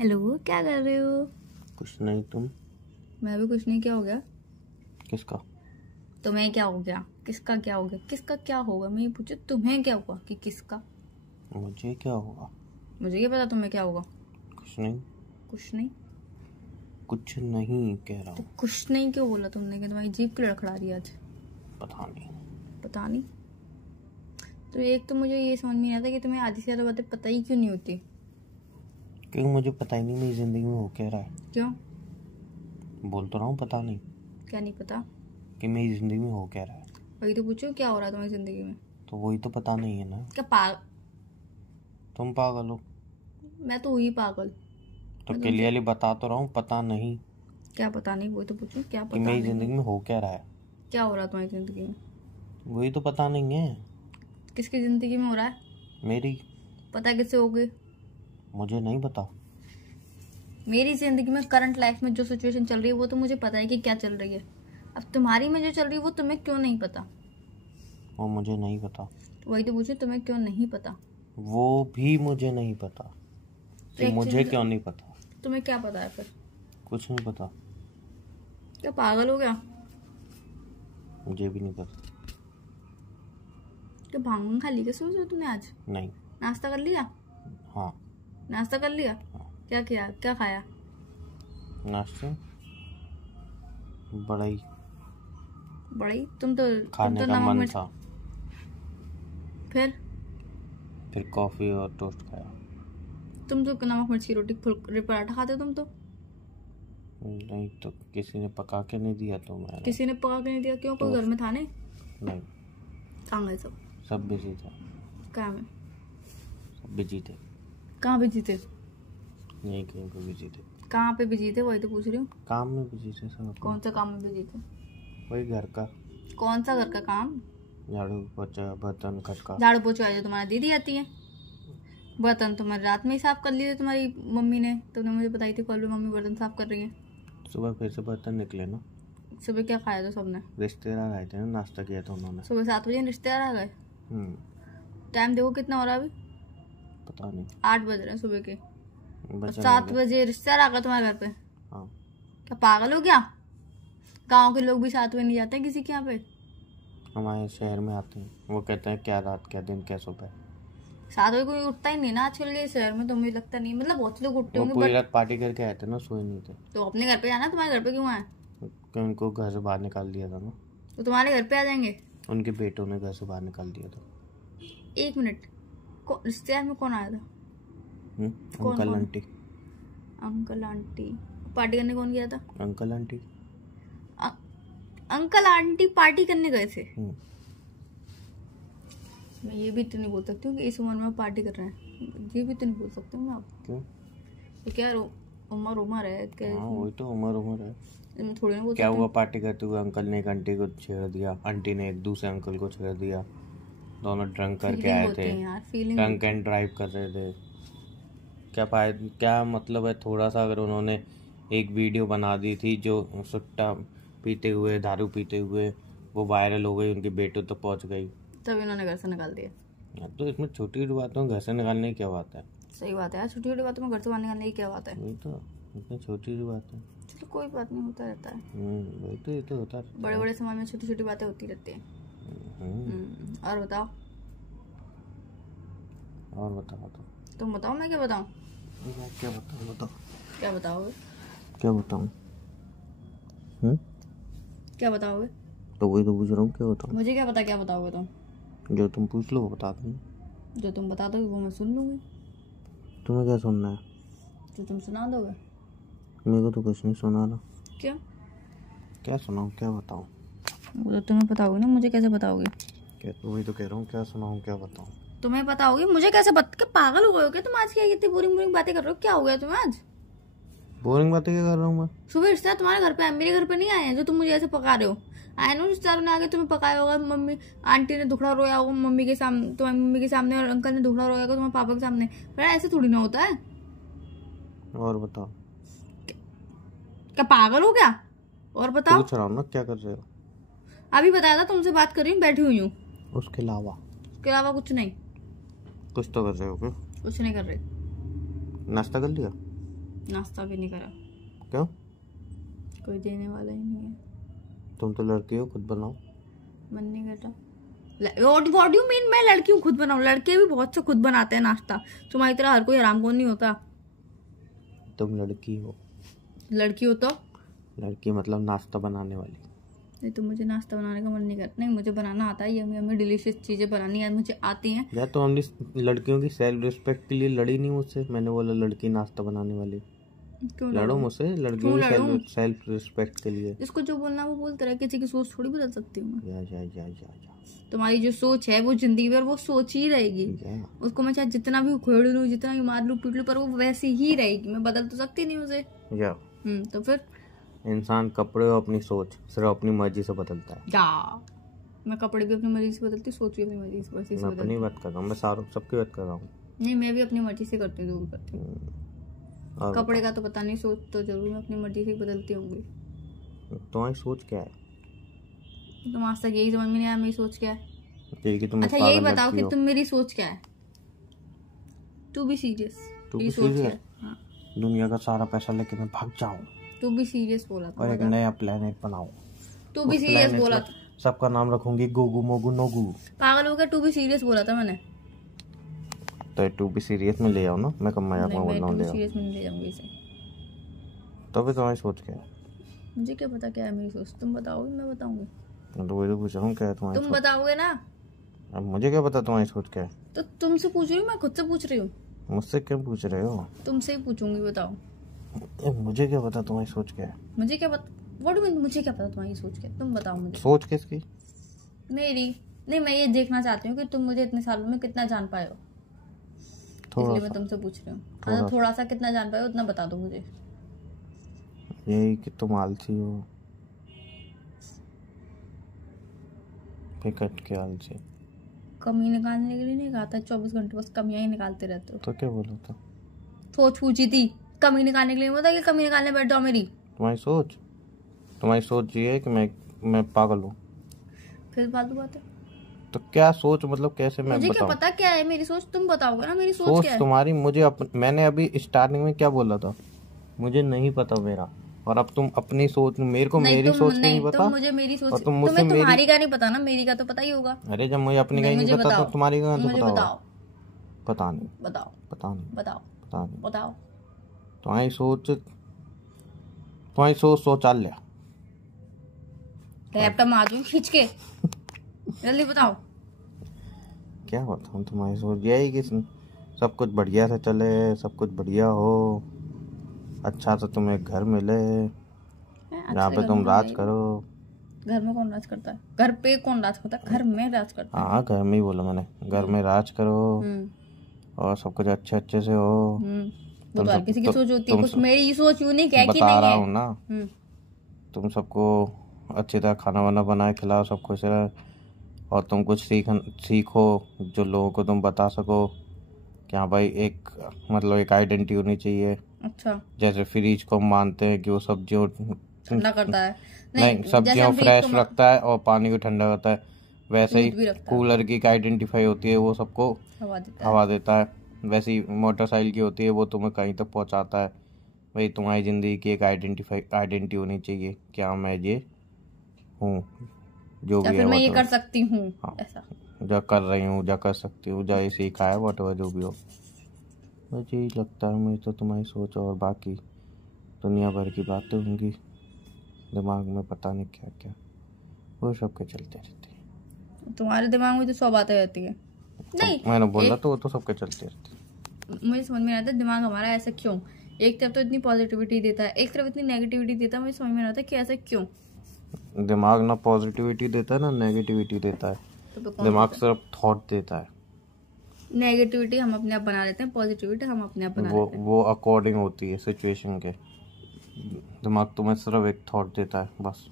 Hello, क्या कर रहे हो? कुछ नहीं। तुम? मैं भी कुछ नहीं। क्या हो गया? किसका? तुम्हें क्या हो गया? किसका क्या हो गया? किसका क्या होगा? मैं ये पूछू तुम्हें क्या हुआ कि किसका? मुझे क्या होगा? मुझे क्या पता तुम्हें क्या होगा। कुछ नहीं। कुछ नहीं? कुछ नहीं कह रहा तो हूँ। कुछ नहीं क्यों बोला तुमने? कि तुम्हारी जीभ क्यों लड़खड़ा रही है आज? पता नहीं। पता नहीं? तो एक तो मुझे ये समझ में नहीं आता कि तुम्हें आधी से ज्यादा बातें पता ही क्यों नहीं होती। क्योंकि मुझे पता ही नहीं मेरी जिंदगी में हो क्या रहा है। क्यों? बोल तो रहा हूँ पता नहीं क्या नहीं पता? कि मेरी जिंदगी में हो क्या रहा है। वही तो पूछो, क्या हो रहा है तुम्हारी जिंदगी में? तो वही तो पता नहीं है ना। क्या तुम पागल हो। मैं तो हुई पागल। तो क्लियरली बता तो रहा हूँ पता नहीं क्या पता नहीं? वही तो पूछो, क्या कि पता मेरी नहीं? जिंदगी में हो क्या रहा है। क्या हो रहा है तुम्हारी जिंदगी में? वही तो पता नहीं है। किसकी जिंदगी में हो रहा है? मेरी। पता किससे हो गई? मुझे नहीं पता। मेरी जिंदगी में करंट लाइफ में जो सिचुएशन चल रही है वो तो मुझे पता है कि क्या चल रही है। अब तुम्हारी में जो चल रही है वो तुम्हें क्यों नहीं पता? वो मुझे नहीं पता। तो वही तो पूछो, तुम्हें क्यों नहीं पता? वो भी मुझे नहीं पता कि मुझे क्यों नहीं पता। तुम्हें क्या पता है फिर? कुछ नहीं पता। क्या पागल हो गया? मुझे भी नहीं पता। क्या भांग खा ली क्या सोच तुमने आज? नहीं। नाश्ता कर लिया? हाँ। नाश्ता कर लिया? हाँ। क्या किया? क्या खाया? नाश्ते बड़ा ही बड़ी तुम तो खाने का मन था। फिर कॉफी और टोस्ट खाया। तुम तो नमक मिर्च की रोटी पराठा खाते हो तुम तो। नहीं तो किसी ने पका के नहीं दिया तो मैं। किसी ने पका के नहीं दिया? क्यों, कोई घर में था नहीं? नहीं। कहाँ गए सब? सब बिजी थे। कहाँ में? सब बिजी थे। कहाँ बिजी थे? यही कहीं पे बिजी थे। कहाँ पे बिजी थे? वही तो पूछ रही हूँ। काम में बिजी थे सब। कौन सा काम में बिजी थे? वही घर का। कौन सा घर का काम? झाड़ू पोछा बर्तन खटका। झाड़ू पोछा जो तुम्हारा दीदी आती है। बर्तन तुम्हारी रात में ही साफ कर लिए थे तुम्हारी मम्मी ने। तुमने मुझे बताई थी कॉल पे मम्मी बर्तन साफ कर रही है। सुबह फिर से बर्तन निकले ना। सुबह क्या खाया था सबने? रिश्तेदार आए थे ना, नाश्ता किया था उन्होंने। सुबह 7 बजे रिश्तेदार आ गए? टाइम देखो कितना हो रहा है अभी। पता नहीं। 8 बज रहे हैं सुबह के। 7 बजे रिश्तेदार आ गए तुम्हारे घर पे? हाँ। क्या पागल हो गया? गाँव के लोग भी 7 बजे नहीं जाते हैं किसी के यहाँ पे। हमारे शहर में आते हैं, वो कहते हैं क्या रात क्या दिन क्या सुबह। 7 बजे कोई उठता ही नहीं ना आजकल के शहर में, तो मुझे लगता नहीं। मतलब बहुत से लोग उठते होंगे पूरी रात पार्टी करके आए थे ना, सोए नहीं थे। तो अपने घर पे जाना, तुम्हारे घर पे क्यों आए? क्योंकि उनको घर से बाहर निकाल दिया था ना। तो तुम्हारे घर पे आ जाएंगे? उनके बेटों ने घर से बाहर निकाल दिया था। 1 मिनट, रिश्तेदार में कौन आया था? Uncle aunty. Uncle aunty party करने कौन गया था? Uncle aunty. Uncle aunty party करने गए थे? मैं ये भी तो नहीं बोल सकती हूँ कि इस उम्र में पार्टी कर रहे हैं। ये भी तो नहीं बोल सकती हूँ मैं आप। क्यों? तो क्या उम्र है क्या? हाँ वही तो उम्र है। थोड़ी ना बोल क्या हुआ पार्टी करते हुए? अंकल ने एक आंटी को छेड़ दिया, आंटी ने एक दूसरे अंकल को छेड़ दिया। दोनों ड्रंक करके आए थे, ड्रंक एंड ड्राइव कर रहे थे। क्या मतलब है? थोड़ा सा अगर उन्होंने एक वीडियो बना दी थी जो सुट्टा पीते हुए, दारू पीते हुए, वो वायरल हो गई, उनके बेटों तक पहुंच गई, तब इन्होंने घर से निकाल दिया। तो इसमें छोटी छोटी बातों घर से निकालने की क्या बात है? सही बात है यार, छोटी छोटी बातों में घर से बाहर निकालने की क्या बात है? वही तो, इतनी छोटी सी बात है। चलो कोई बात नहीं, होता रहता है। वही तो, ये तो होता रहता है। बड़े बड़े समाज में छोटी छोटी बातें होती रहती हैं। और बताओ। और बताओ तो। तुम बताओ, मैं क्या बताऊं? क्या बताओ? क्या बताओगे? क्या बताऊं? क्या बताओगे? तो वही तो पूछ रहा हूँ, क्या बताऊं? मुझे क्या पता क्या बताओगे तुम? जो तुम पूछ लो वो बता दूंगी। जो तुम बता दोगे वो मैं सुन लूंगी। तुम्हें क्या सुनना है? जो तुम सुना दोगे। मेरे को तो कुछ नहीं सुनाना। क्यों? क्या सुनाऊं, क्या बताऊं? वो तो तुम्हें पता होगी ना, मुझे कैसे बताओगे? क्या? वही तो कह रहा हूँ, क्या सुनाऊं क्या बताऊं? तुम्हें पता होगी, मुझे कैसे क्या पागल हो गए हो क्या तुम आज? क्या इतनी बोरिंग बातें कर रहे हो? क्या हो गया तुम्हें आज? बोरिंग बातें क्या कर रहा हूँ मैं? सुबह रिश्तेदार तुम्हारे घर पे आए, मेरे घर पे नहीं आए हैं जो तुम मुझे ऐसे पका रहे हो। आए ना रिश्तेदारों ने आगे तुम्हें पकाया होगा। मम्मी आंटी ने दुखड़ा रोया होगा मम्मी के सामने, तुम्हारी मम्मी के सामने, और अंकल ने दुखड़ा रोया होगा तुम्हारे पापा के सामने। पर ऐसे थोड़ी ना होता है। और बताओ। क्या पागल हो गया? और बताओ। पूछ रहा हूँ ना, क्या कर रहे हो? अभी बताया था, तुमसे बात कर रही हूँ, बैठी हुई हूँ। उसके अलावा कुछ नहीं। कुछ तो कर रहे हो क्या? कुछ नहीं कर रही। नाश्ता कर लिया? नाश्ता भी नहीं करा। क्यों? कोई देने वाला ही नहीं है। तुम तो लड़की हो, खुद बनाओ। मन नहीं करता। What do you mean मैं लड़की हूँ खुद बनाऊँ? लड़के भी बहुत से खुद बनाते हैं नाश्ता। तुम्हारी तरह हर कोई हरामखोर नहीं होता। तुम लड़की हो। लड़की हो तो? लड़की मतलब नाश्ता बनाने वाली। नहीं तो मुझे नाश्ता बनाने का मन नहीं करता। नहीं, मुझे बनाना आता है। यम्मी यम्मी डिलीशियस चीजें बनानी है मुझे आती हैं। यार तो हमने लड़कियों की सेल्फ रिस्पेक्ट के लिए लड़ी नहीं मुझसे। मैंने बोला लड़की नाश्ता बनाने वाली। क्यों लड़ो मुझसे लड़कियों की लड़ूं? सेल्फ रिस्पेक्ट के लिए। जिसको जो बोलना वो बोलते रहे। किसी की सोच थोड़ी बदल सकती हूँ मैं। या। तुम्हारी जो सोच है वो जिंदगी भर वो सोच ही रहेगी। उसको मैं चाहे जितना भी उखेड़ लूं, जितना भी मार लूं, पीट लूं, पर वो वैसी ही रहेगी। मैं बदल तो सकती नहीं उसे। या तो फिर इंसान कपड़े और अपनी सोच सिर्फ अपनी मर्जी से बदलता है। या मैं कपड़े भी अपनी मर्जी से बदलती, सोच भी अपनी मर्जी से मैं अपनी बात कर रहा हूँ, मैं सबकी बात कर रहा हूँ। नहीं, मैं भी अपनी मर्जी से करती हूँ, जो भी करती हूँ। और कपड़े का तो पता नहीं, सोच तो जरूर मैं अपनी मर्जी से बदलती होंगी। तुम्हारी सोच क्या है? तुम आज तक यही समझ में नहीं आया मेरी सोच क्या है। कि तुम अच्छा यही बताओ कि तुम मेरी सोच क्या है। To be serious. मेरी सोच क्या है? हाँ। दुनिया का सारा पैसा लेके मैं भाग जाऊं। टू बी सीरियस बोला था। और एक नया प्लेनेट बनाऊं। टू बी सीरियस बोला था। सबका नाम रखूंगी गोगू मोगू नोगू। पागल हो गया? टू बी सीरियस बोला था मैंने। तो टू बी सीरियस में ले आओ ना। मैं कब मजाक में बोल रहा हूँ ले आओ। सीरियस में नहीं ले जाऊंगी इसे। तो भी तुम्हारी सोच क्या है? मुझे क्या पता क्या है मेरी सोच? तुम बताओगे मैं बताऊंगी? तो वही तो पूछ रहा हूँ क्या है तुम्हारी। तुम बताओगे ना। अब मुझे क्या पता तुम्हारी सोच क्या है? तो तुमसे पूछ रही हूँ, मैं खुद से पूछ रही हूँ। मुझसे क्यों पूछ रहे हो? तुमसे ही पूछूंगी, बताओ। मुझे क्या पता तुम्हारी सोच क्या है? मुझे क्या पता? व्हाट डू मीन मुझे क्या पता तुम्हारी सोच क्या है? तुम बताओ मुझे। सोच किसकी? मेरी नहीं, मैं ये देखना चाहती हूँ कि तुम मुझे इतने सालों में कितना जान पाए हो। इसलिए मैं तुमसे पूछ रही हूँ। थोड़ा सा कितना जान पाए हो उतना बता दो मुझे। यही कि तुम आलसी हो। फिकट के आलसी। कमी निकालने के लिए नहीं कहा था। 24 घंटे बस कमियां ही निकालते रहते हो। तो क्या बोला था? सोच पूछी थी कमी निकालने के लिए। बता कि कमी निकालने बैठ जाओ मेरी। तुम्हारी सोच ये है कि मैं पागल हूँ। फिर फालतू बात है। तो क्या सोच मतलब कैसे मैं मुझे बताऊं? क्या पता क्या है मेरी सोच? तुम बताओगे ना मेरी सोच क्या है। तुम्हारी मैंने अभी स्टार्टिंग में क्या बोला था? मुझे नहीं पता मेरा। और अब तुम अपनी सोच मेरे को मेरी सोच की नहीं पता। मुझे मेरी सोच और तुम्हें तुम्हारी का नहीं पता ना, मेरी का तो पता ही होगा। अरे जब मुझे अपनी का ही नहीं पता तो तुम्हारी का कैसे पता होगा? पता नहीं। बताओ। तुम्हारी सोच शौचालय। लैपटॉप मार दूं खींच के। जल्दी बताओ। क्या बताऊं? तुम्हारी सोच यही कि सब कुछ बढ़िया से चले, सब कुछ बढ़िया हो, अच्छा सा तुम्हें घर मिले जहाँ पे तुम राज करो। घर में कौन राज करता है? घर पे कौन राज करता है? घर में राज करता है। हाँ घर में ही बोला मैंने। घर में राज करो और सब कुछ अच्छे से हो। वो तो किसी की सोच होती है, कुछ मेरी सोच यूनिक है कि नहीं है? बता रहा हूँ ना। तुम सबको अच्छी तरह खाना वाना बनाए खिलाओ, सब खुश रहे और तुम कुछ सीखो जो लोगों को तुम बता सको कि हाँ भाई एक आइडेंटिटी होनी चाहिए। अच्छा। जैसे फ्रिज को मानते हैं कि वो सब्जियों ठंडा करता है। नहीं सब्जियों फ्रेश रखता है और पानी को ठंडा करता है, वैसे ही कूलर की आइडेंटिफाई होती है, वो सबको हवा देता है। वैसे ही मोटरसाइकिल की होती है, वो तुम्हें कहीं तक पहुंचाता है। भाई तुम्हारी ज़िंदगी की एक आइडेंटिटी होनी चाहिए कि हाँ मैं ये हूँ, जो भी है मैं ये कर सकती हूँ। हाँ, ऐसा जो कर रही हूँ, जो कर सकती हूँ, जो ये सीखा है वॉटएवर जो भी हो। मुझे यही लगता है मुझे तो तुम्हारी सोच और बाकी दुनिया भर की बातें होंगी दिमाग में, पता नहीं क्या क्या वो सब के चलते रहते हैं। तुम्हारे दिमाग में तो 100 बातें रहती है। नहीं मैंने बोला तो वो तो सबके चलते रहते हैं। मुझे समझ में आता है दिमाग हमारा ऐसा क्यों। एक तरफ तो इतनी पॉजिटिविटी देता है, एक तरफ इतनी नेगेटिविटी देता है। मुझे समझ में आता है कि ऐसा क्यों। दिमाग ना पॉजिटिविटी देता है ना नेगेटिविटी देता है। तो दिमाग सिर्फ थॉट देता है। नेगेटिविटी हम अपने आप बना लेते हैं, पॉजिटिविटी हम अपने आप बना लेते हैं। वो अकॉर्डिंग होती है सिचुएशन के। दिमाग तुम्हें सिर्फ एक थॉट देता है बस।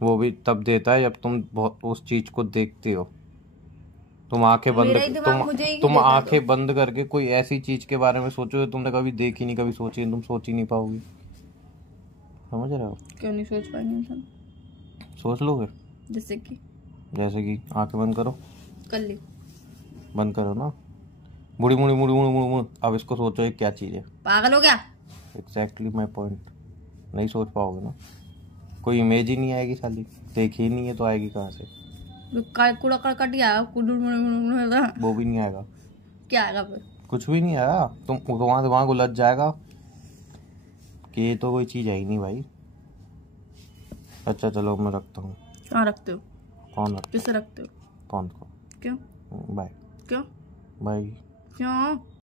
वो भी तब देता है जब तुम बहुत उस चीज को देखते हो। तुम आंखें बंद करके कोई ऐसी चीज के बारे में सोचो जो तुमने कभी देखी नहीं, कभी सोची नहीं, तुम सोच ही नहीं पाओगी। समझ रहे हो? क्यों नहीं सोच पाएंगे इंसान? सोच लोगे। जैसे कि आंखें बंद करो। कर ली। बंद करो ना। मुड़ी मुड़ी मुड़ी मुड़ी मुड़ी मुड़ी। अब इसको सोचो ये क्या चीज है। पागल हो गया? Exactly my point. नहीं सोच पाओगे ना, कोई इमेज ही नहीं आएगी, साली देखी ही नहीं है तो आएगी कहाँ से? कूड़ा करकट ही आएगा, वो भी नहीं आएगा। क्या आएगा फिर? कुछ भी नहीं आएगा। तुम्हारा दिमाग उलझ जाएगा कि ये तो कोई चीज़ है ही नहीं भाई। अच्छा चलो मैं रखता हूँ। कहाँ रखते हो? कौन रखता? किससे रखते हो? कौन को? क्यों? बाय। क्यों? बाय। क्यों?